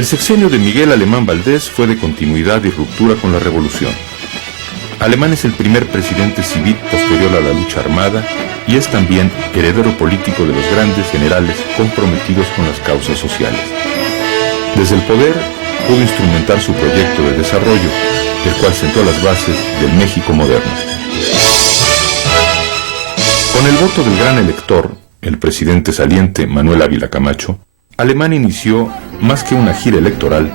El sexenio de Miguel Alemán Valdés fue de continuidad y ruptura con la revolución. Alemán es el primer presidente civil posterior a la lucha armada y es también heredero político de los grandes generales comprometidos con las causas sociales. Desde el poder pudo instrumentar su proyecto de desarrollo, el cual sentó las bases del México moderno. Con el voto del gran elector, el presidente saliente Manuel Ávila Camacho, Alemán inició, más que una gira electoral,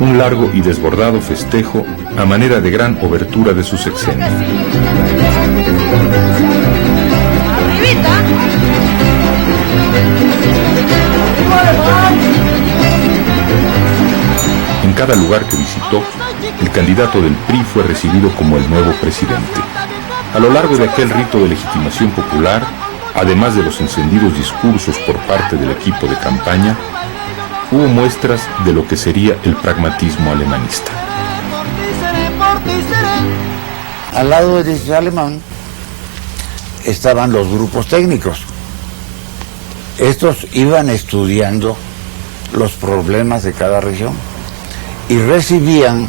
un largo y desbordado festejo a manera de gran obertura de su sexenio. En cada lugar que visitó, el candidato del PRI fue recibido como el nuevo presidente. A lo largo de aquel rito de legitimación popular, además de los encendidos discursos por parte del equipo de campaña, hubo muestras de lo que sería el pragmatismo alemanista. Al lado de Alemán estaban los grupos técnicos. Estos iban estudiando los problemas de cada región y recibían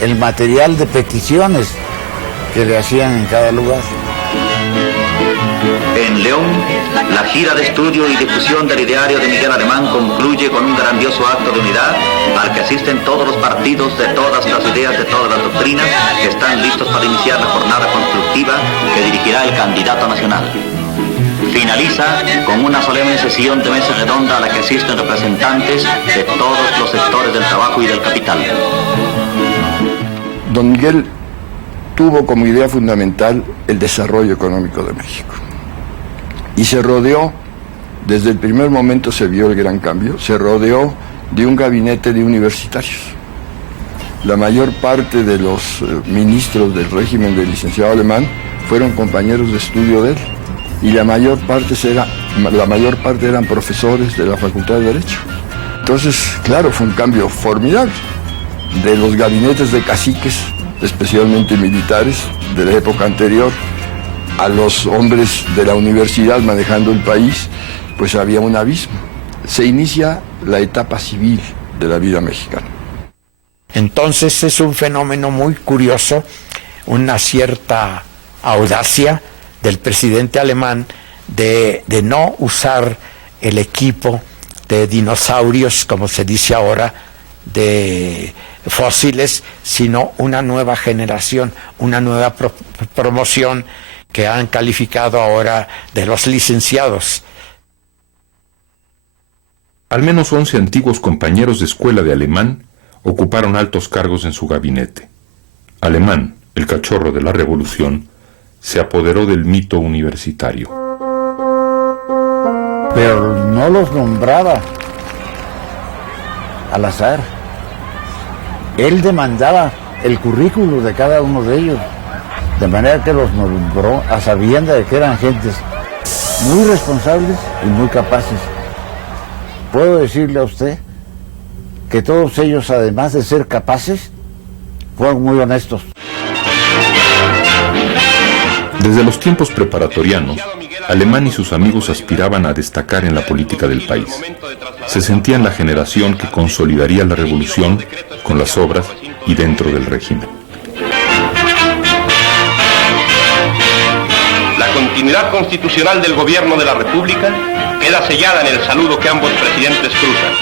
el material de peticiones que le hacían en cada lugar. En León, la gira de estudio y difusión del ideario de Miguel Alemán concluye con un grandioso acto de unidad al que asisten todos los partidos de todas las ideas, de todas las doctrinas, que están listos para iniciar la jornada constructiva que dirigirá el candidato nacional. Finaliza con una solemne sesión de mesa redonda a la que asisten representantes de todos los sectores del trabajo y del capital. Don Miguel tuvo como idea fundamental el desarrollo económico de México. Y se rodeó, desde el primer momento se vio el gran cambio, se rodeó de un gabinete de universitarios. La mayor parte de los ministros del régimen del licenciado Alemán fueron compañeros de estudio de él. Y la mayor parte eran profesores de la Facultad de Derecho. Entonces, claro, fue un cambio formidable. De los gabinetes de caciques, especialmente militares, de la época anterior, a los hombres de la universidad manejando el país, pues había un abismo. Se inicia la etapa civil de la vida mexicana. Entonces es un fenómeno muy curioso, una cierta audacia del presidente alemán de no usar el equipo de dinosaurios, como se dice ahora, de fósiles, sino una nueva generación, una nueva promoción que han calificado ahora de los licenciados. Al menos 11 antiguos compañeros de escuela de Alemán ocuparon altos cargos en su gabinete. Alemán, el cachorro de la revolución, se apoderó del mito universitario. Pero no los nombraba al azar. Él demandaba el currículo de cada uno de ellos, de manera que los nombró a sabiendas de que eran gentes muy responsables y muy capaces. Puedo decirle a usted que todos ellos, además de ser capaces, fueron muy honestos. Desde los tiempos preparatorianos, Alemán y sus amigos aspiraban a destacar en la política del país. Se sentían la generación que consolidaría la revolución con las obras y dentro del régimen. La continuidad constitucional del gobierno de la República queda sellada en el saludo que ambos presidentes cruzan.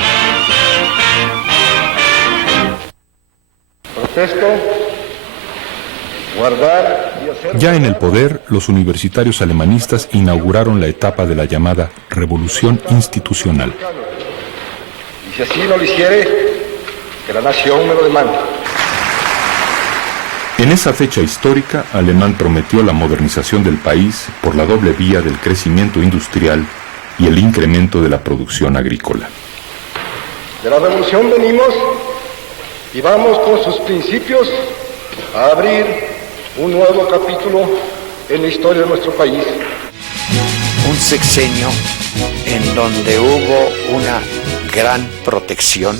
Protesto. Ya en el poder, los universitarios alemanistas inauguraron la etapa de la llamada Revolución Institucional. Y si así no lo hiciere, que la nación me lo demande. En esa fecha histórica, Alemán prometió la modernización del país por la doble vía del crecimiento industrial y el incremento de la producción agrícola. De la revolución venimos y vamos con sus principios a abrir un nuevo capítulo en la historia de nuestro país. Un sexenio en donde hubo una gran protección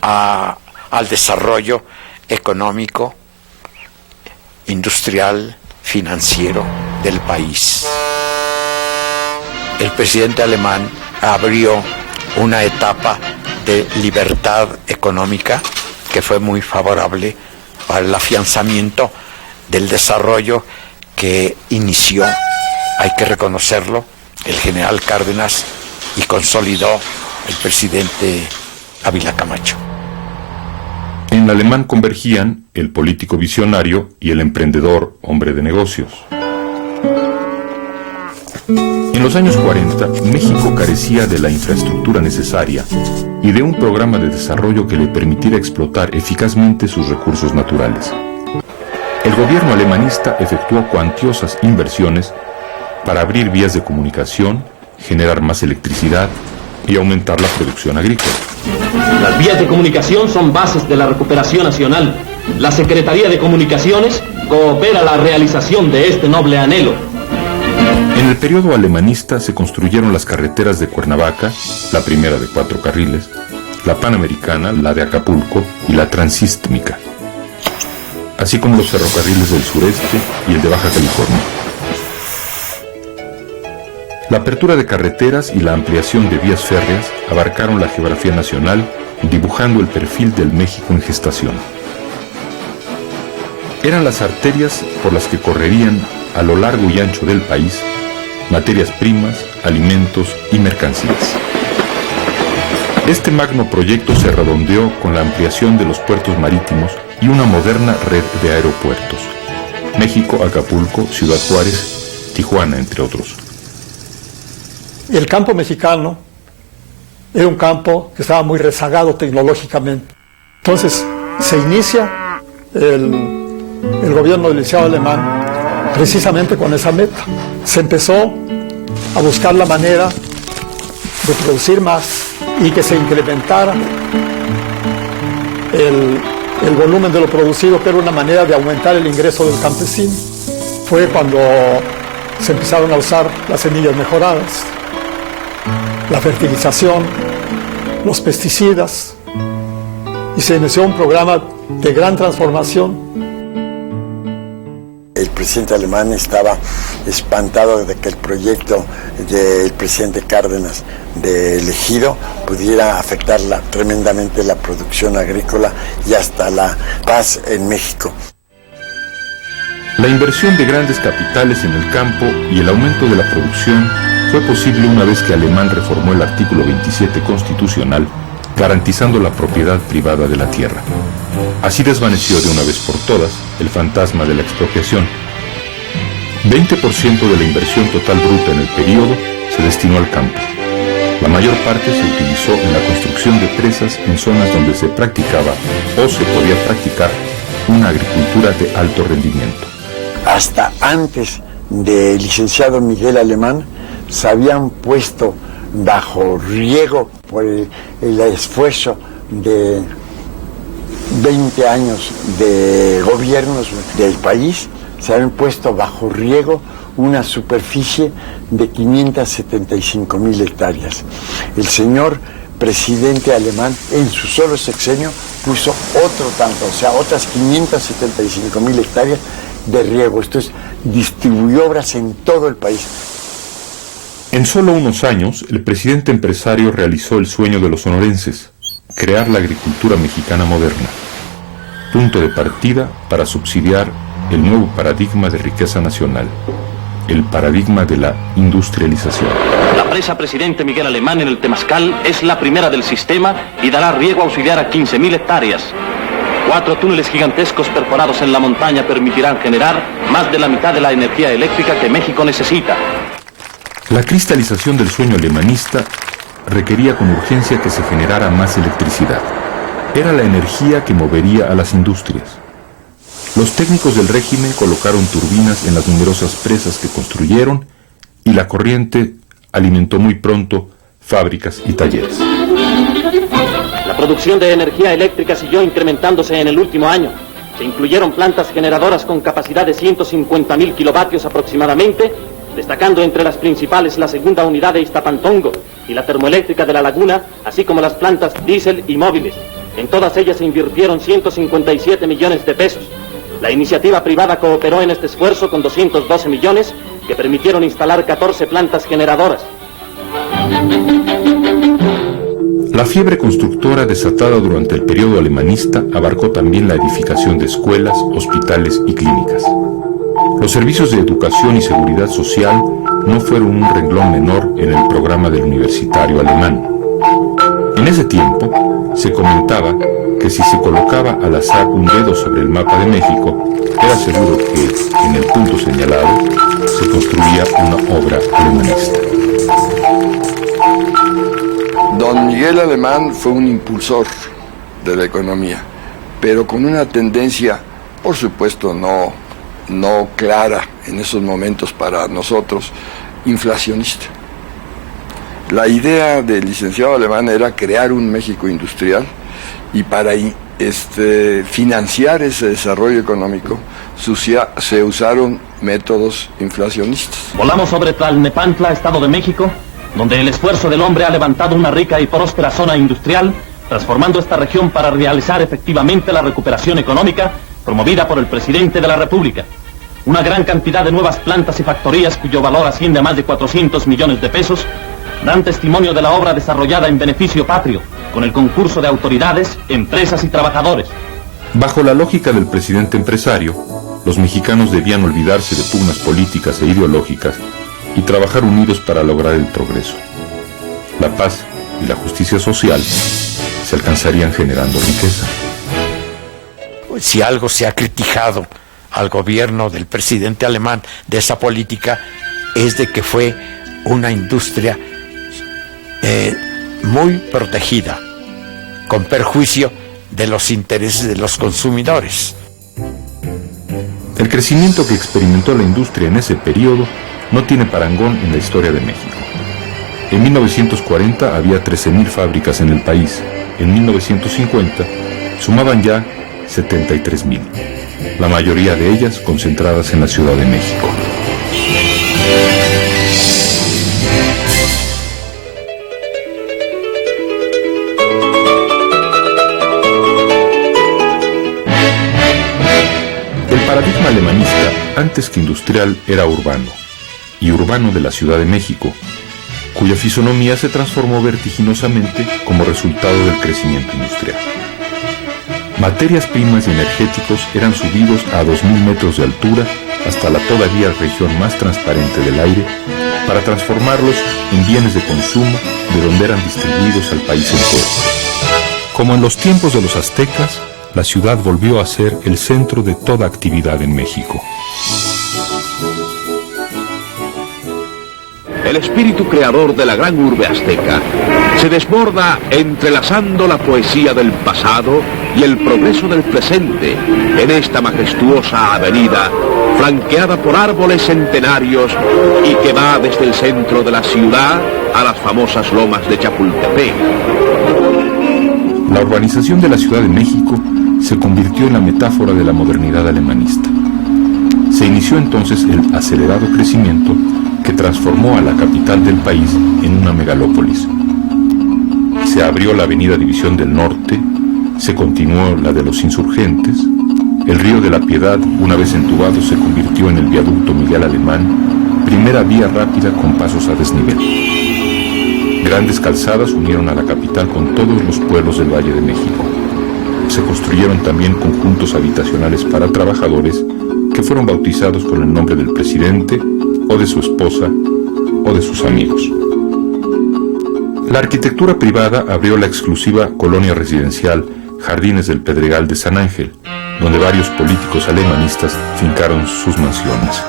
al desarrollo económico, industrial, financiero del país. El presidente alemán abrió una etapa de libertad económica que fue muy favorable para el afianzamiento del desarrollo que inició, hay que reconocerlo, el general Cárdenas y consolidó el presidente Ávila Camacho. En Alemán convergían el político visionario y el emprendedor hombre de negocios. En los años 40, México carecía de la infraestructura necesaria y de un programa de desarrollo que le permitiera explotar eficazmente sus recursos naturales. El gobierno alemanista efectuó cuantiosas inversiones para abrir vías de comunicación, generar más electricidad y aumentar la producción agrícola. Las vías de comunicación son bases de la recuperación nacional. La Secretaría de Comunicaciones coopera a la realización de este noble anhelo. En el periodo alemanista se construyeron las carreteras de Cuernavaca, la primera de 4 carriles, la Panamericana, la de Acapulco y la Transístmica, así como los ferrocarriles del sureste y el de Baja California. La apertura de carreteras y la ampliación de vías férreas abarcaron la geografía nacional, dibujando el perfil del México en gestación. Eran las arterias por las que correrían a lo largo y ancho del país materias primas, alimentos y mercancías. Este magno proyecto se redondeó con la ampliación de los puertos marítimos y una moderna red de aeropuertos: México, Acapulco, Ciudad Juárez, Tijuana, entre otros. El campo mexicano era un campo que estaba muy rezagado tecnológicamente. Entonces se inicia el gobierno del licenciado Alemán precisamente con esa meta. Se empezó a buscar la manera de producir más y que se incrementara el volumen de lo producido, que era una manera de aumentar el ingreso del campesino. Fue cuando se empezaron a usar las semillas mejoradas, la fertilización, los pesticidas, y se inició un programa de gran transformación. El presidente alemán estaba espantado de que el proyecto del presidente Cárdenas de Ejido pudiera afectar tremendamente la producción agrícola y hasta la paz en México. La inversión de grandes capitales en el campo y el aumento de la producción fue posible una vez que Alemán reformó el artículo 27 constitucional, garantizando la propiedad privada de la tierra. Así desvaneció de una vez por todas el fantasma de la expropiación. 20% de la inversión total bruta en el periodo se destinó al campo. La mayor parte se utilizó en la construcción de presas en zonas donde se practicaba o se podía practicar una agricultura de alto rendimiento. Hasta antes del licenciado Miguel Alemán se habían puesto bajo riego por el esfuerzo de 20 años de gobiernos del país, se habían puesto bajo riego una superficie de 575,000 hectáreas. El señor presidente alemán en su solo sexenio puso otro tanto, o sea, otras 575,000 hectáreas de riego. Esto es, distribuyó obras en todo el país. En solo unos años, el presidente empresario realizó el sueño de los sonorenses: crear la agricultura mexicana moderna, punto de partida para subsidiar el nuevo paradigma de riqueza nacional, el paradigma de la industrialización. La presa Presidente Miguel Alemán en el Temazcal es la primera del sistema y dará riego auxiliar a 15,000 hectáreas. 4 túneles gigantescos perforados en la montaña permitirán generar más de la mitad de la energía eléctrica que México necesita. La cristalización del sueño alemanista requería con urgencia que se generara más electricidad. Era la energía que movería a las industrias. Los técnicos del régimen colocaron turbinas en las numerosas presas que construyeron y la corriente alimentó muy pronto fábricas y talleres. La producción de energía eléctrica siguió incrementándose en el último año. Se incluyeron plantas generadoras con capacidad de 150,000 kilovatios aproximadamente, destacando entre las principales la segunda unidad de Iztapantongo y la termoeléctrica de La Laguna, así como las plantas diésel y móviles. En todas ellas se invirtieron 157 millones de pesos. La iniciativa privada cooperó en este esfuerzo con 212 millones que permitieron instalar 14 plantas generadoras. La fiebre constructora desatada durante el periodo alemanista abarcó también la edificación de escuelas, hospitales y clínicas. Los servicios de educación y seguridad social no fueron un renglón menor en el programa del universitario alemán. En ese tiempo se comentaba que si se colocaba al azar un dedo sobre el mapa de México, era seguro que en el punto señalado se construía una obra alemanista. Don Miguel Alemán fue un impulsor de la economía, pero con una tendencia, por supuesto, no clara en esos momentos para nosotros, inflacionista. La idea del licenciado Alemán era crear un México industrial y para financiar ese desarrollo económico se usaron métodos inflacionistas. Volamos sobre Tlalnepantla, Estado de México, donde el esfuerzo del hombre ha levantado una rica y próspera zona industrial, transformando esta región para realizar efectivamente la recuperación económica promovida por el presidente de la República. Una gran cantidad de nuevas plantas y factorías cuyo valor asciende a más de 400 millones de pesos dan testimonio de la obra desarrollada en beneficio patrio, con el concurso de autoridades, empresas y trabajadores. Bajo la lógica del presidente empresario, los mexicanos debían olvidarse de pugnas políticas e ideológicas y trabajar unidos para lograr el progreso. La paz y la justicia social se alcanzarían generando riqueza. Si algo se ha criticado al gobierno del presidente alemán de esa política, es de que fue una industria muy protegida, con perjuicio de los intereses de los consumidores. El crecimiento que experimentó la industria en ese periodo no tiene parangón en la historia de México. En 1940 había 13,000 fábricas en el país. En 1950 sumaban ya 73,000, la mayoría de ellas concentradas en la Ciudad de México. El paradigma alemanista, antes que industrial, era urbano, y urbano de la Ciudad de México, cuya fisonomía se transformó vertiginosamente como resultado del crecimiento industrial. Materias primas y energéticos eran subidos a 2,000 metros de altura hasta la todavía región más transparente del aire para transformarlos en bienes de consumo de donde eran distribuidos al país entero. Como en los tiempos de los aztecas, la ciudad volvió a ser el centro de toda actividad en México. El espíritu creador de la gran urbe azteca se desborda entrelazando la poesía del pasado y el progreso del presente en esta majestuosa avenida flanqueada por árboles centenarios y que va desde el centro de la ciudad a las famosas lomas de Chapultepec. La urbanización de la Ciudad de México se convirtió en la metáfora de la modernidad alemanista. Se inició entonces el acelerado crecimiento que transformó a la capital del país en una megalópolis. Se abrió la avenida División del Norte, se continuó la de los Insurgentes, el río de la Piedad, una vez entubado, se convirtió en el viaducto Miguel Alemán, primera vía rápida con pasos a desnivel. Grandes calzadas unieron a la capital con todos los pueblos del Valle de México. Se construyeron también conjuntos habitacionales para trabajadores que fueron bautizados con el nombre del presidente o de su esposa o de sus amigos. La arquitectura privada abrió la exclusiva colonia residencial Jardines del Pedregal de San Ángel, donde varios políticos alemanistas fincaron sus mansiones.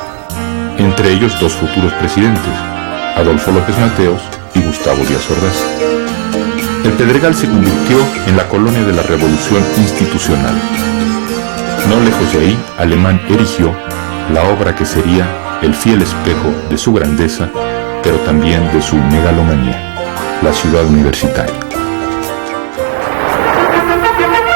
Entre ellos dos futuros presidentes, Adolfo López Mateos y Gustavo Díaz Ordaz. El Pedregal se convirtió en la colonia de la revolución institucional. No lejos de ahí, Alemán erigió la obra que sería el fiel espejo de su grandeza, pero también de su megalomanía, la ciudad universitaria.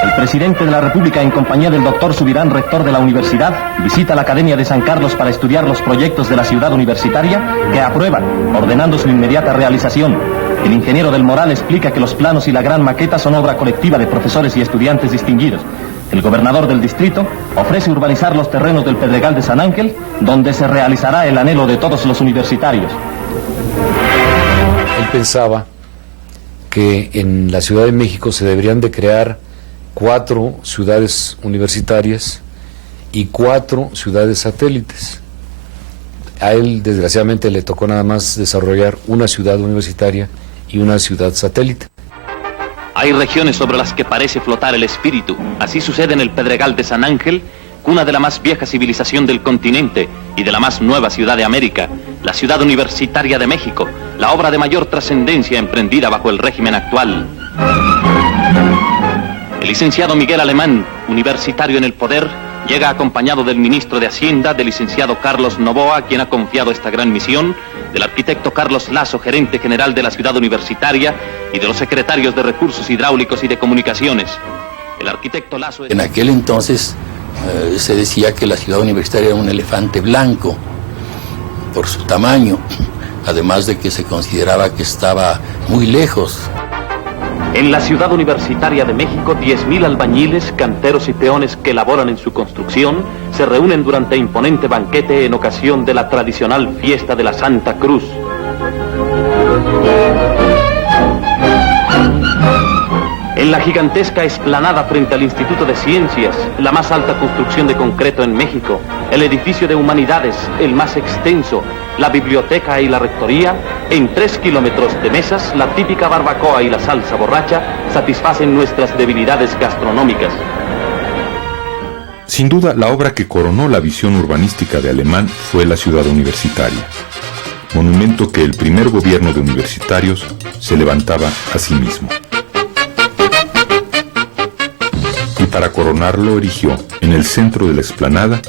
El presidente de la República, en compañía del doctor Subirán, rector de la universidad, visita la Academia de San Carlos para estudiar los proyectos de la ciudad universitaria que aprueban, ordenando su inmediata realización. El ingeniero del Moral explica que los planos y la gran maqueta son obra colectiva de profesores y estudiantes distinguidos. El gobernador del distrito ofrece urbanizar los terrenos del Pedregal de San Ángel, donde se realizará el anhelo de todos los universitarios. Él pensaba que en la Ciudad de México se deberían de crear 4 ciudades universitarias y 4 ciudades satélites. A él, desgraciadamente, le tocó nada más desarrollar una ciudad universitaria y una ciudad satélite. Hay regiones sobre las que parece flotar el espíritu. Así sucede en el Pedregal de San Ángel, cuna de la más vieja civilización del continente y de la más nueva ciudad de América, la Ciudad Universitaria de México, la obra de mayor trascendencia emprendida bajo el régimen actual. El licenciado Miguel Alemán, universitario en el poder, llega acompañado del ministro de Hacienda, del licenciado Carlos Novoa, quien ha confiado esta gran misión, del arquitecto Carlos Lazo, gerente general de la Ciudad Universitaria, y de los secretarios de Recursos Hidráulicos y de Comunicaciones. El arquitecto Lazo... En aquel entonces se decía que la Ciudad Universitaria era un elefante blanco por su tamaño, además de que se consideraba que estaba muy lejos. En la Ciudad Universitaria de México, 10.000 albañiles, canteros y peones que laboran en su construcción se reúnen durante imponente banquete en ocasión de la tradicional fiesta de la Santa Cruz. En la gigantesca explanada frente al Instituto de Ciencias, la más alta construcción de concreto en México, el edificio de humanidades, el más extenso, la biblioteca y la rectoría, en 3 kilómetros de mesas, la típica barbacoa y la salsa borracha satisfacen nuestras debilidades gastronómicas. Sin duda, la obra que coronó la visión urbanística de Alemán fue la Ciudad Universitaria, monumento que el primer gobierno de universitarios se levantaba a sí mismo. Y para coronarlo erigió en el centro de la explanada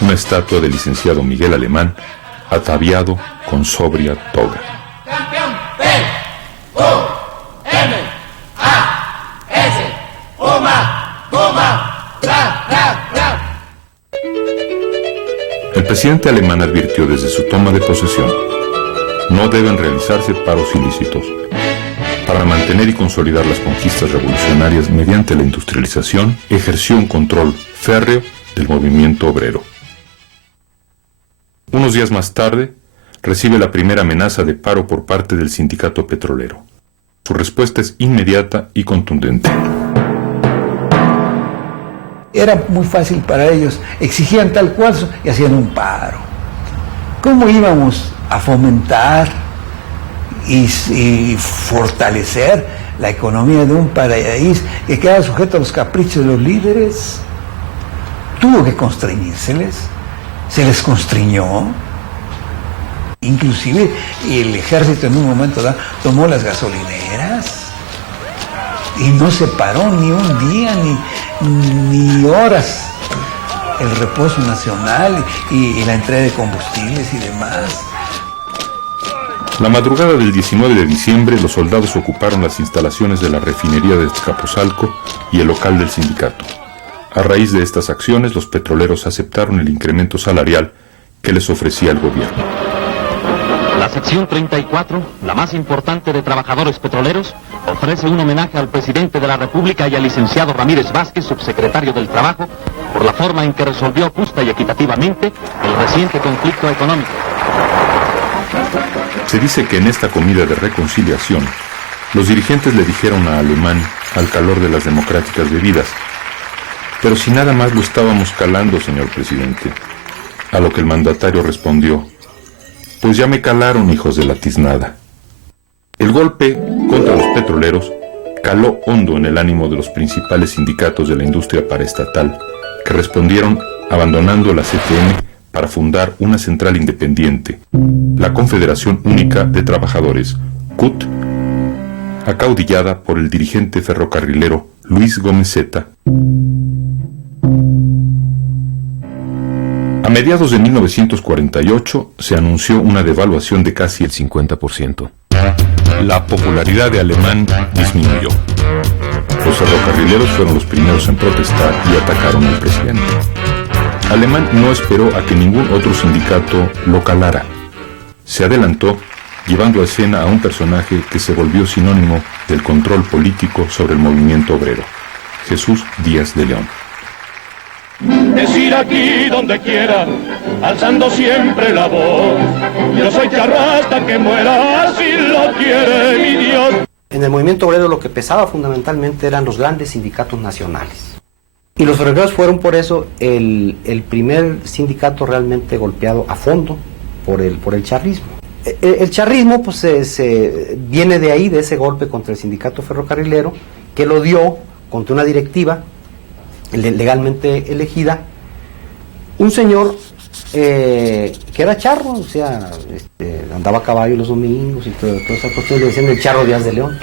una estatua del licenciado Miguel Alemán, ataviado con sobria toga. Campeón P-U-M-A-S Puma ra. El presidente alemán advirtió desde su toma de posesión: no deben realizarse paros ilícitos. Para mantener y consolidar las conquistas revolucionarias mediante la industrialización, ejerció un control férreo del movimiento obrero. Unos días más tarde, recibe la primera amenaza de paro por parte del sindicato petrolero. Su respuesta es inmediata y contundente. Era muy fácil para ellos, exigían tal cual y hacían un paro. ¿Cómo íbamos a fomentar y fortalecer la economía de un país que queda sujeto a los caprichos de los líderes? Tuvo que constreñírseles, se les constriñó. Inclusive el ejército en un momento dado tomó las gasolineras y no se paró ni un día ni horas el reposo nacional y la entrega de combustibles y demás. La madrugada del 19 de diciembre, los soldados ocuparon las instalaciones de la refinería de Azcapotzalco y el local del sindicato. A raíz de estas acciones, los petroleros aceptaron el incremento salarial que les ofrecía el gobierno. La sección 34, la más importante de trabajadores petroleros, ofrece un homenaje al presidente de la República y al licenciado Ramírez Vázquez, subsecretario del Trabajo, por la forma en que resolvió justa y equitativamente el reciente conflicto económico. Se dice que en esta comida de reconciliación, los dirigentes le dijeron a Alemán, al calor de las democráticas bebidas: pero si nada más lo estábamos calando, señor presidente. A lo que el mandatario respondió: pues ya me calaron, hijos de la tiznada. El golpe contra los petroleros caló hondo en el ánimo de los principales sindicatos de la industria paraestatal, que respondieron abandonando la CTM para fundar una central independiente, la Confederación Única de Trabajadores, CUT, acaudillada por el dirigente ferrocarrilero Luis Gómez Zeta. A mediados de 1948 se anunció una devaluación de casi el 50%. La popularidad de Alemán disminuyó. Los ferrocarrileros fueron los primeros en protestar y atacaron al presidente. Alemán no esperó a que ningún otro sindicato lo calara. Se adelantó, llevando a escena a un personaje que se volvió sinónimo del control político sobre el movimiento obrero: Jesús Díaz de León. Decir aquí donde quiera, alzando siempre la voz: yo soy charro hasta que muera, así lo quiere mi Dios. En el el movimiento obrero lo que pesaba fundamentalmente eran los grandes sindicatos nacionales. Y los ferrocarrileros fueron por eso el primer sindicato realmente golpeado a fondo por el charrismo. El charrismo pues se viene de ahí, de ese golpe contra el sindicato ferrocarrilero, que lo dio contra una directiva legalmente elegida, un señor que era charro, o sea, andaba a caballo los domingos y toda esa cuestión, le decían el Charro Díaz de León.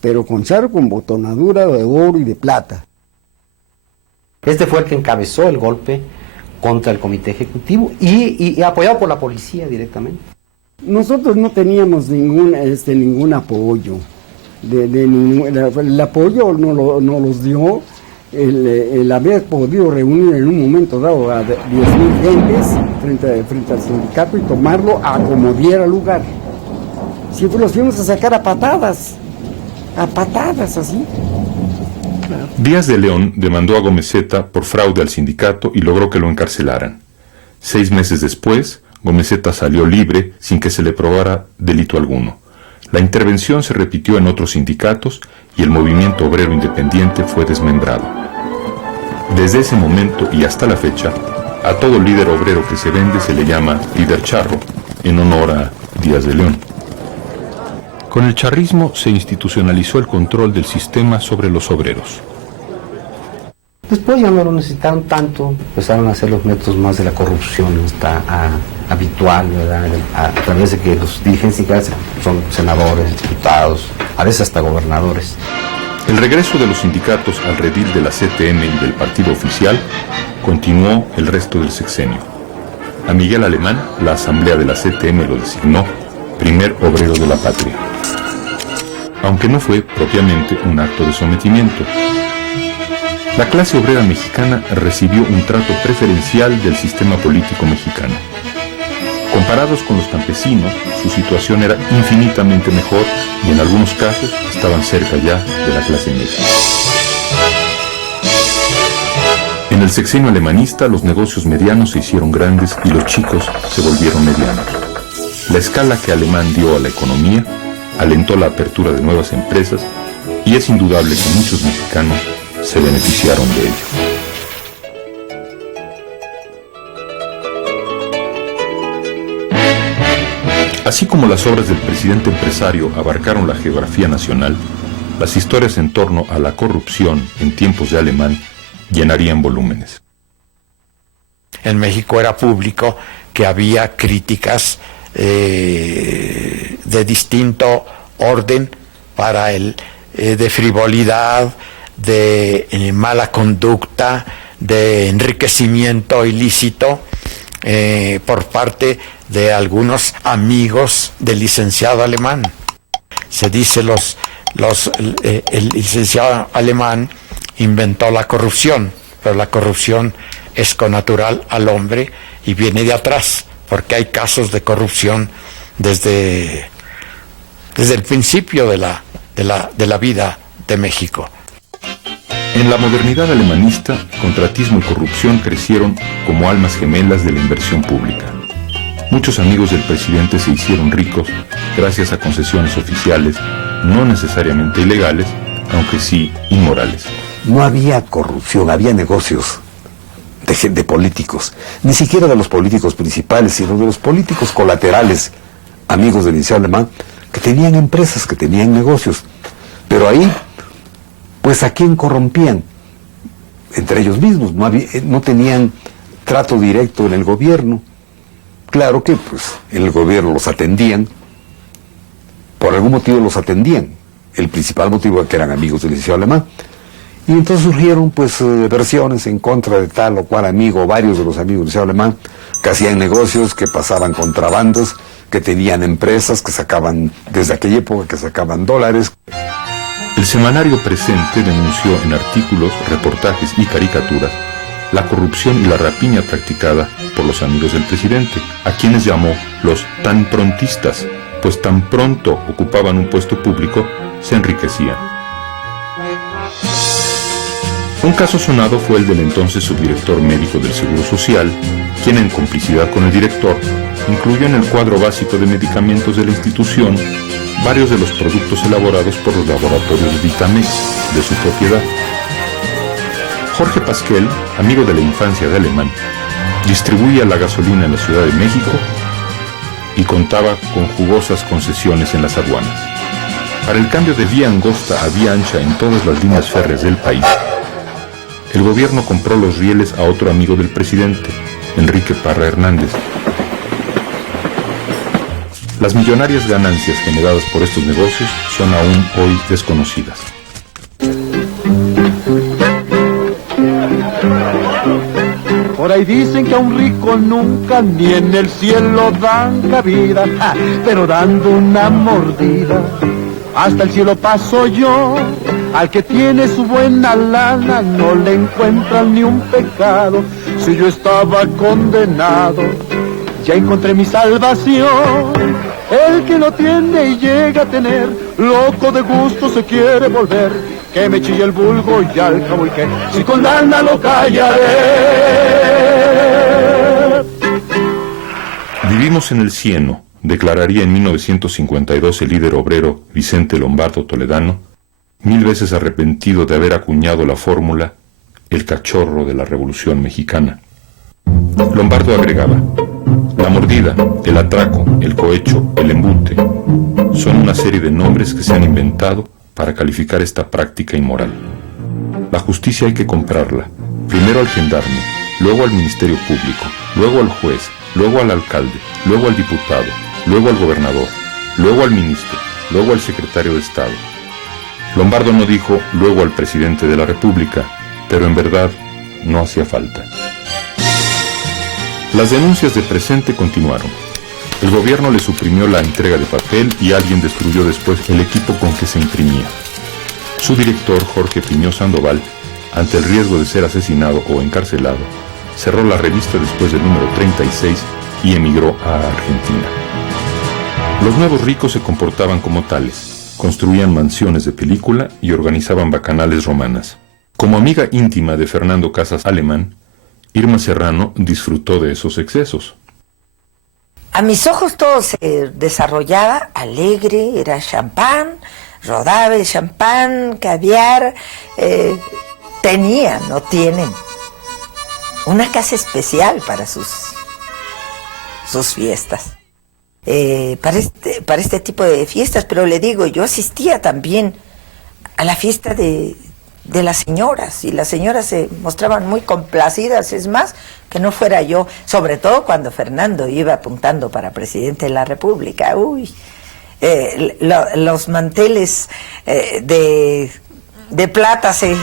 Pero con charro con botonadura de oro y de plata. Este fue el que encabezó el golpe contra el comité ejecutivo y apoyado por la policía directamente. Nosotros no teníamos ningún apoyo. El apoyo no los dio el haber podido reunir en un momento dado a 10.000 gentes frente al sindicato y tomarlo a como diera lugar. Siempre los fuimos a sacar a patadas así. Díaz de León demandó a Gomezeta por fraude al sindicato y logró que lo encarcelaran. 6 meses después, Gomezeta salió libre sin que se le probara delito alguno. La intervención se repitió en otros sindicatos y el movimiento obrero independiente fue desmembrado. Desde ese momento y hasta la fecha, a todo líder obrero que se vende se le llama líder charro, en honor a Díaz de León. Con el charrismo se institucionalizó el control del sistema sobre los obreros. Después ya no lo necesitaron tanto, empezaron a hacer los métodos más de la corrupción habitual, ¿verdad? A través de que los dirigentes son senadores, diputados, a veces hasta gobernadores. El regreso de los sindicatos al redil de la CTM y del partido oficial continuó el resto del sexenio. A Miguel Alemán, la asamblea de la CTM lo designó primer obrero de la patria, aunque no fue propiamente un acto de sometimiento. La clase obrera mexicana recibió un trato preferencial del sistema político mexicano. Comparados con los campesinos, su situación era infinitamente mejor y en algunos casos estaban cerca ya de la clase media. En el sexenio alemanista, los negocios medianos se hicieron grandes y los chicos se volvieron medianos. La escala que Alemán dio a la economía alentó la apertura de nuevas empresas y es indudable que muchos mexicanos se beneficiaron de ello. Así como las obras del presidente empresario abarcaron la geografía nacional, las historias en torno a la corrupción en tiempos de Alemán llenarían volúmenes. En México era público que había críticas de distinto orden para de frivolidad, de mala conducta, de enriquecimiento ilícito por parte de algunos amigos del licenciado Alemán. Se dice el licenciado Alemán inventó la corrupción, pero la corrupción es connatural al hombre y viene de atrás, porque hay casos de corrupción desde el principio de la vida de México. En la modernidad alemanista, contratismo y corrupción crecieron como almas gemelas de la inversión pública. Muchos amigos del presidente se hicieron ricos gracias a concesiones oficiales, no necesariamente ilegales, aunque sí inmorales. No había corrupción, había negocios de políticos, ni siquiera de los políticos principales, sino de los políticos colaterales, amigos del licenciado Alemán, que tenían empresas, que tenían negocios. Pero ahí, pues ¿a quién corrompían? Entre ellos mismos, no tenían trato directo en el gobierno. Claro que pues en el gobierno los atendían, por algún motivo los atendían. El principal motivo era que eran amigos del licenciado Alemán. Y entonces surgieron pues versiones en contra de tal o cual amigo, varios de los amigos del licenciado Alemán, que hacían negocios, que pasaban contrabandos, que tenían empresas, que sacaban, desde aquella época, que sacaban dólares. El semanario Presente denunció en artículos, reportajes y caricaturas la corrupción y la rapiña practicada por los amigos del presidente, a quienes llamó los tan prontistas, pues tan pronto ocupaban un puesto público, se enriquecían. Un caso sonado fue el del entonces subdirector médico del Seguro Social, quien en complicidad con el director incluyó en el cuadro básico de medicamentos de la institución varios de los productos elaborados por los laboratorios Vitamex, de su propiedad. Jorge Pasquel, amigo de la infancia de Alemán, distribuía la gasolina en la Ciudad de México y contaba con jugosas concesiones en las aduanas. Para el cambio de vía angosta a vía ancha en todas las líneas férreas del país, el gobierno compró los rieles a otro amigo del presidente, Enrique Parra Hernández. Las millonarias ganancias generadas por estos negocios son aún hoy desconocidas. Por ahí dicen que a un rico nunca ni en el cielo dan cabida, pero dando una mordida, hasta el cielo paso yo. Al que tiene su buena lana no le encuentran ni un pecado. Si yo estaba condenado, ya encontré mi salvación. El que lo tiene y llega a tener, loco de gusto se quiere volver. Que me chille el vulgo y al cabo y que, si con lana lo callaré. Vivimos en el cieno, declararía en 1952 el líder obrero Vicente Lombardo Toledano, 1000 veces arrepentido de haber acuñado la fórmula el cachorro de la Revolución Mexicana. Lombardo agregaba: la mordida, el atraco, el cohecho, el embute, son una serie de nombres que se han inventado para calificar esta práctica inmoral. La justicia hay que comprarla, primero al gendarme, luego al Ministerio Público, luego al juez, luego al alcalde, luego al diputado, luego al gobernador, luego al ministro, luego al secretario de Estado. Lombardo no dijo luego al presidente de la República, pero en verdad no hacía falta. Las denuncias de Presente continuaron. El gobierno le suprimió la entrega de papel y alguien destruyó después el equipo con que se imprimía. Su director, Jorge Piñó Sandoval, ante el riesgo de ser asesinado o encarcelado, cerró la revista después del número 36 y emigró a Argentina. Los nuevos ricos se comportaban como tales, construían mansiones de película y organizaban bacanales romanas. Como amiga íntima de Fernando Casas Alemán, Irma Serrano disfrutó de esos excesos. A mis ojos todo se desarrollaba alegre, era champán, rodaba el champán, caviar, no tienen una casa especial para sus fiestas, para este tipo de fiestas, pero le digo, yo asistía también a la fiesta de las señoras, y las señoras se mostraban muy complacidas, es más, que no fuera yo, sobre todo cuando Fernando iba apuntando para presidente de la República. Los manteles de plata se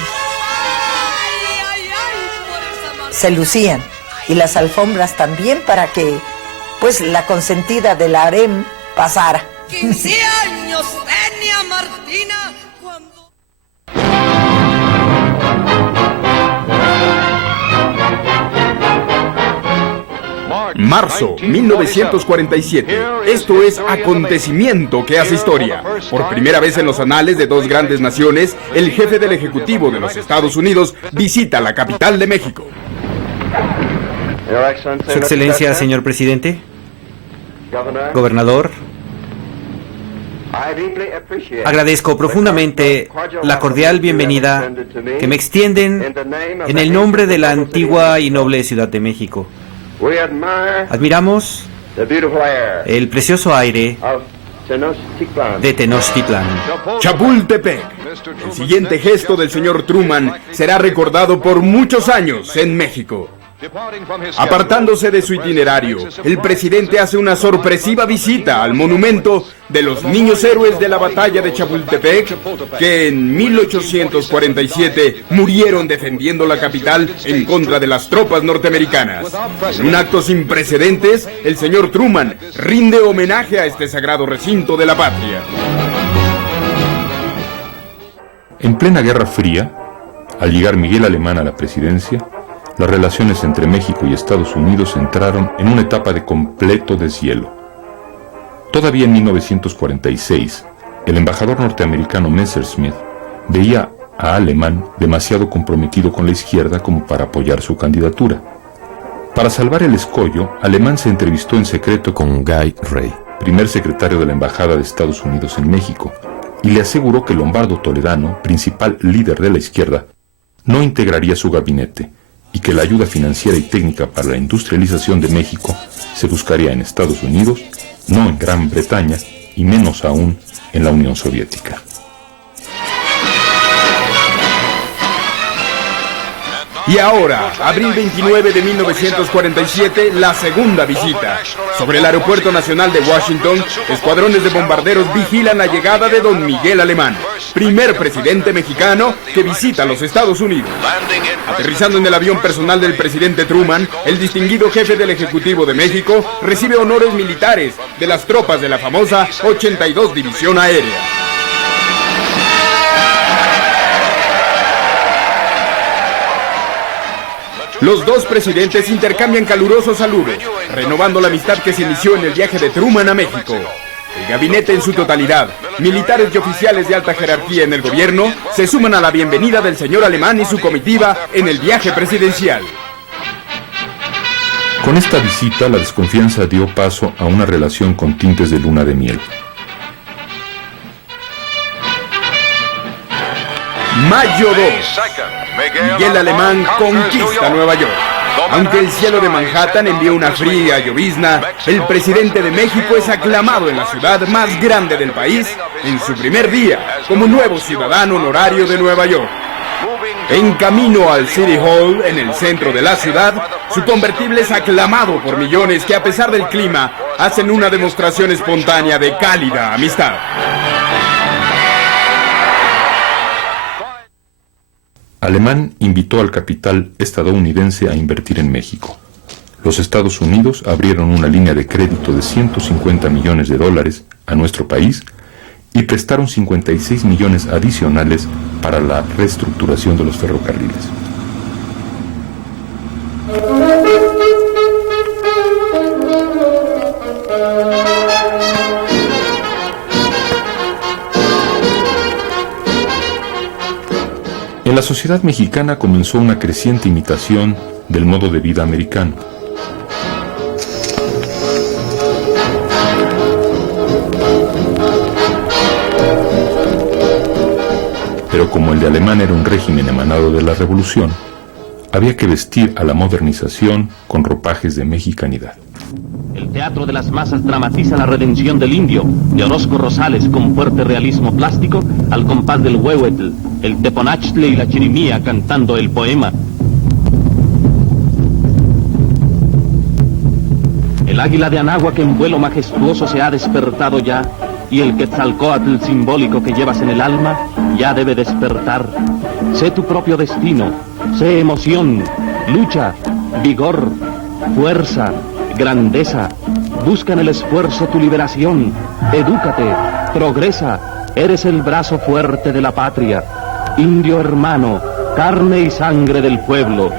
lucían, y las alfombras también, para que pues la consentida del harem pasara. 15 años tenía Martina cuando... Marzo 1947. Esto es acontecimiento que hace historia. Por primera vez en los anales de dos grandes naciones, el jefe del Ejecutivo de los Estados Unidos visita la capital de México. Su Excelencia, señor presidente, gobernador, agradezco profundamente la cordial bienvenida que me extienden en el nombre de la antigua y noble Ciudad de México. Admiramos el precioso aire de Tenochtitlán. Chapultepec. El siguiente gesto del señor Truman será recordado por muchos años en México. Apartándose de su itinerario, el presidente hace una sorpresiva visita al monumento de los niños héroes de la batalla de Chapultepec, que en 1847 murieron defendiendo la capital en contra de las tropas norteamericanas. En un acto sin precedentes, el señor Truman rinde homenaje a este sagrado recinto de la patria. En plena Guerra Fría, al llegar Miguel Alemán a la presidencia, las relaciones entre México y Estados Unidos entraron en una etapa de completo deshielo. Todavía en 1946, el embajador norteamericano Messerschmitt veía a Alemán demasiado comprometido con la izquierda como para apoyar su candidatura. Para salvar el escollo, Alemán se entrevistó en secreto con Guy Ray, primer secretario de la Embajada de Estados Unidos en México, y le aseguró que Lombardo Toledano, principal líder de la izquierda, no integraría su gabinete y que la ayuda financiera y técnica para la industrialización de México se buscaría en Estados Unidos, no en Gran Bretaña y menos aún en la Unión Soviética. Y ahora, abril 29 de 1947, la segunda visita. Sobre el Aeropuerto Nacional de Washington, escuadrones de bombarderos vigilan la llegada de don Miguel Alemán, primer presidente mexicano que visita los Estados Unidos. Aterrizando en el avión personal del presidente Truman, el distinguido jefe del Ejecutivo de México recibe honores militares de las tropas de la famosa 82 División Aérea. Los dos presidentes intercambian calurosos saludos, renovando la amistad que se inició en el viaje de Truman a México. El gabinete en su totalidad, militares y oficiales de alta jerarquía en el gobierno, se suman a la bienvenida del señor Alemán y su comitiva en el viaje presidencial. Con esta visita, la desconfianza dio paso a una relación con tintes de luna de miel. Mayo 2. Miguel Alemán conquista Nueva York. Aunque el cielo de Manhattan envía una fría llovizna, el presidente de México es aclamado en la ciudad más grande del país en su primer día como nuevo ciudadano honorario de Nueva York. En camino al City Hall, en el centro de la ciudad, su convertible es aclamado por millones que, a pesar del clima, hacen una demostración espontánea de cálida amistad. Alemán invitó al capital estadounidense a invertir en México. Los Estados Unidos abrieron una línea de crédito de $150 millones a nuestro país y prestaron 56 millones adicionales para la reestructuración de los ferrocarriles. En la sociedad mexicana comenzó una creciente imitación del modo de vida americano. Pero como el de Alemán era un régimen emanado de la revolución, había que vestir a la modernización con ropajes de mexicanidad. El teatro de las masas dramatiza la redención del indio, de Orozco Rosales, con fuerte realismo plástico, al compás del huehuetl, el teponachtle y la chirimía cantando el poema. El águila de Anáhuac en vuelo majestuoso se ha despertado ya, y el Quetzalcóatl simbólico que llevas en el alma ya debe despertar. Sé tu propio destino, sé emoción, lucha, vigor, fuerza, grandeza. Busca en el esfuerzo tu liberación. Edúcate, progresa. Eres el brazo fuerte de la patria. Indio hermano, carne y sangre del pueblo.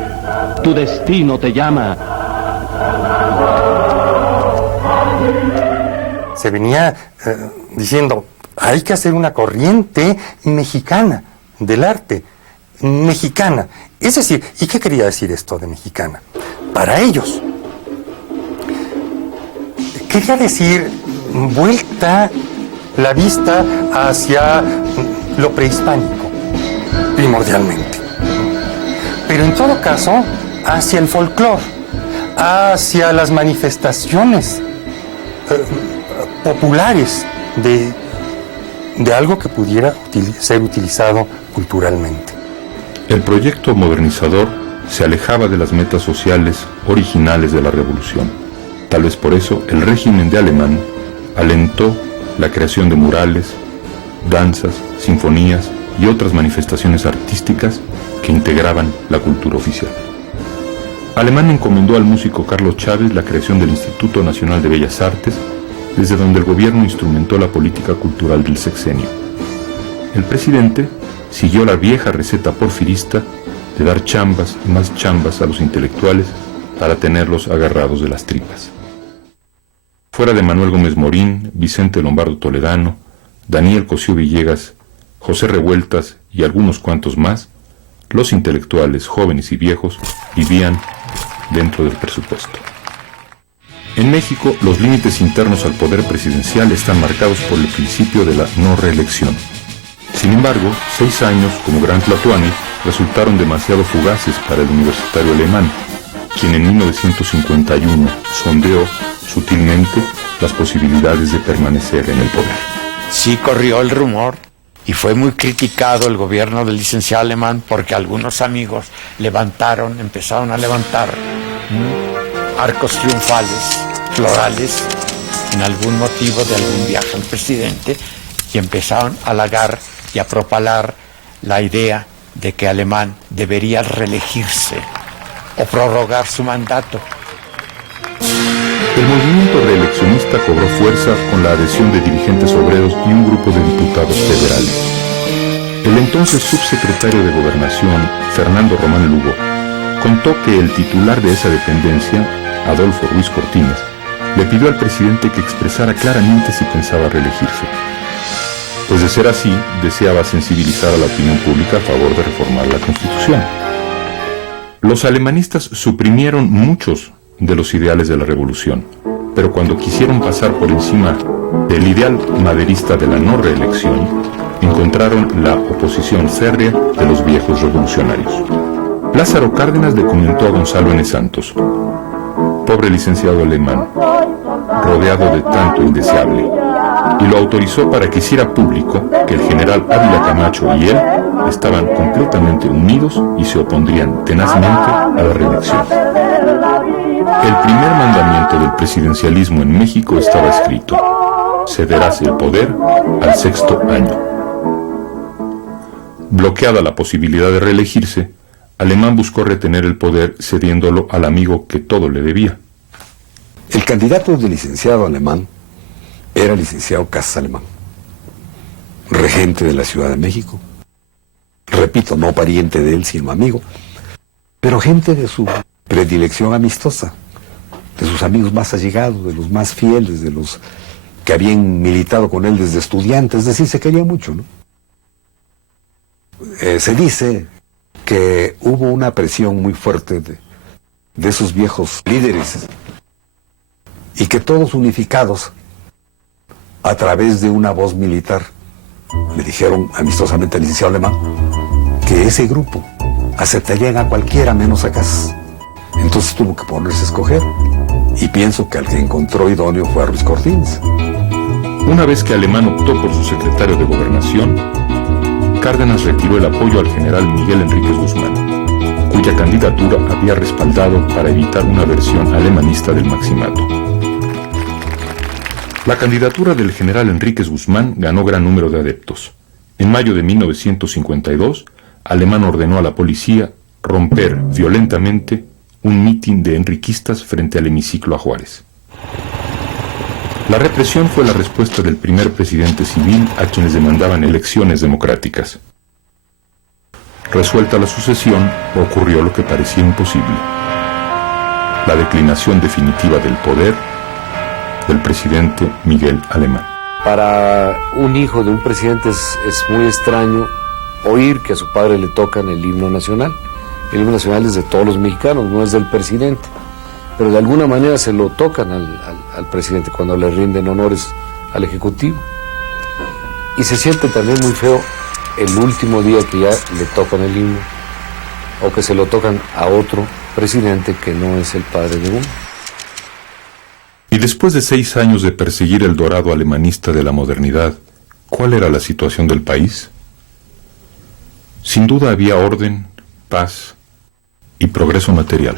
Tu destino te llama. Se venía diciendo, hay que hacer una corriente mexicana del arte. Mexicana. Es decir, ¿y qué quería decir esto de mexicana? Para ellos quería decir vuelta la vista hacia lo prehispánico, primordialmente. Pero en todo caso, hacia el folclore, hacia las manifestaciones populares de algo que pudiera ser utilizado culturalmente. El proyecto modernizador se alejaba de las metas sociales originales de la revolución. Tal vez por eso el régimen de Alemán alentó la creación de murales, danzas, sinfonías y otras manifestaciones artísticas que integraban la cultura oficial. Alemán encomendó al músico Carlos Chávez la creación del Instituto Nacional de Bellas Artes, desde donde el gobierno instrumentó la política cultural del sexenio. El presidente siguió la vieja receta porfirista de dar chambas y más chambas a los intelectuales para tenerlos agarrados de las tripas. Fuera de Manuel Gómez Morín, Vicente Lombardo Toledano, Daniel Cosío Villegas, José Revueltas y algunos cuantos más, los intelectuales jóvenes y viejos vivían dentro del presupuesto. En México, los límites internos al poder presidencial están marcados por el principio de la no reelección. Sin embargo, 6 años como Gran Tlatoani resultaron demasiado fugaces para el universitario alemán, quien en 1951 sondeó sutilmente las posibilidades de permanecer en el poder. Sí corrió el rumor y fue muy criticado el gobierno del licenciado Alemán porque algunos amigos empezaron a levantar arcos triunfales, florales, en algún motivo de algún viaje al presidente, y empezaron a halagar y a propalar la idea de que Alemán debería reelegirse o prorrogar su mandato. El movimiento reeleccionista cobró fuerza con la adhesión de dirigentes obreros y un grupo de diputados federales. El entonces subsecretario de Gobernación, Fernando Román Lugo, contó que el titular de esa dependencia, Adolfo Ruiz Cortines, le pidió al presidente que expresara claramente si pensaba reelegirse. Pues de ser así, deseaba sensibilizar a la opinión pública a favor de reformar la Constitución. Los alemanistas suprimieron muchos de los ideales de la revolución, pero cuando quisieron pasar por encima del ideal maderista de la no reelección, encontraron la oposición férrea de los viejos revolucionarios. Lázaro Cárdenas le comentó a Gonzalo N. Santos: pobre licenciado alemán, rodeado de tanto indeseable, y lo autorizó para que hiciera público que el general Ávila Camacho y él estaban completamente unidos y se opondrían tenazmente a la reelección. El primer mandamiento del presidencialismo en México estaba escrito: cederás el poder al 6º año. Bloqueada la posibilidad de reelegirse, Alemán buscó retener el poder cediéndolo al amigo que todo le debía. El candidato del licenciado Alemán era el licenciado Casas Alemán, regente de la Ciudad de México. Repito, no pariente de él, sino amigo, pero gente de su predilección amistosa, de sus amigos más allegados, de los más fieles, de los que habían militado con él desde estudiante, es decir, se quería mucho, ¿no? Se dice que hubo una presión muy fuerte de esos viejos líderes y que todos unificados a través de una voz militar le dijeron amistosamente al licenciado Alemán que ese grupo aceptarían a cualquiera menos a Casas. Entonces tuvo que ponerse a escoger, y pienso que al que encontró idóneo fue a Ruiz Cortines. Una vez que Alemán optó por su secretario de Gobernación, Cárdenas retiró el apoyo al general Miguel Enríquez Guzmán, cuya candidatura había respaldado para evitar una versión alemanista del maximato. La candidatura del general Enríquez Guzmán ganó gran número de adeptos. En mayo de 1952, Alemán ordenó a la policía romper violentamente un mitin de enriquistas frente al hemiciclo a Juárez. La represión fue la respuesta del primer presidente civil a quienes demandaban elecciones democráticas. Resuelta la sucesión, ocurrió lo que parecía imposible: la declinación definitiva del poder del presidente Miguel Alemán. Para un hijo de un presidente es muy extraño oír que a su padre le tocan el himno nacional. El himno nacional es de todos los mexicanos, no es del presidente, pero de alguna manera se lo tocan al presidente cuando le rinden honores al Ejecutivo. Y se siente también muy feo el último día que ya le tocan el himno, o que se lo tocan a otro presidente que no es el padre de uno. Y después de 6 años de perseguir el dorado alemanista de la modernidad, ¿cuál era la situación del país? Sin duda había orden, paz y progreso material.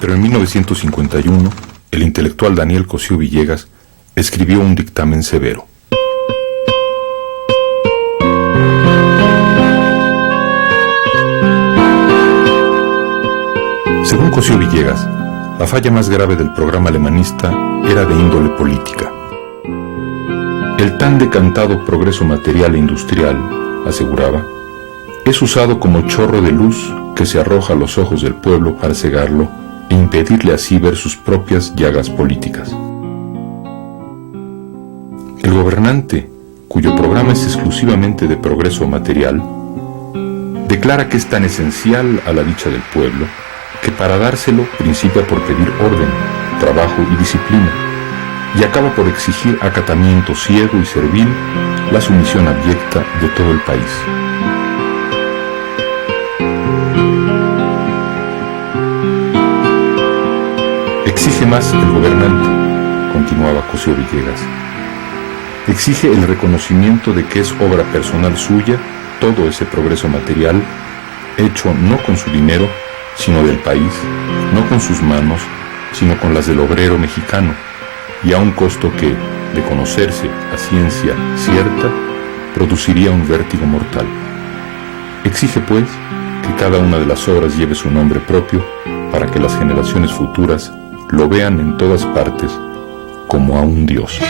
Pero en 1951, el intelectual Daniel Cosío Villegas escribió un dictamen severo. Según Cosío Villegas, la falla más grave del programa alemanista era de índole política. El tan decantado progreso material e industrial, aseguraba, es usado como chorro de luz que se arroja a los ojos del pueblo para cegarlo e impedirle así ver sus propias llagas políticas. El gobernante, cuyo programa es exclusivamente de progreso material, declara que es tan esencial a la dicha del pueblo que para dárselo principia por pedir orden, trabajo y disciplina, y acaba por exigir acatamiento ciego y servil, la sumisión abyecta de todo el país. Exige más el gobernante, continuaba Cosío Villegas. Exige el reconocimiento de que es obra personal suya todo ese progreso material, hecho no con su dinero, sino del país, no con sus manos, sino con las del obrero mexicano, y a un costo que, de conocerse a ciencia cierta, produciría un vértigo mortal. Exige, pues, que cada una de las obras lleve su nombre propio para que las generaciones futuras lo vean en todas partes como a un dios.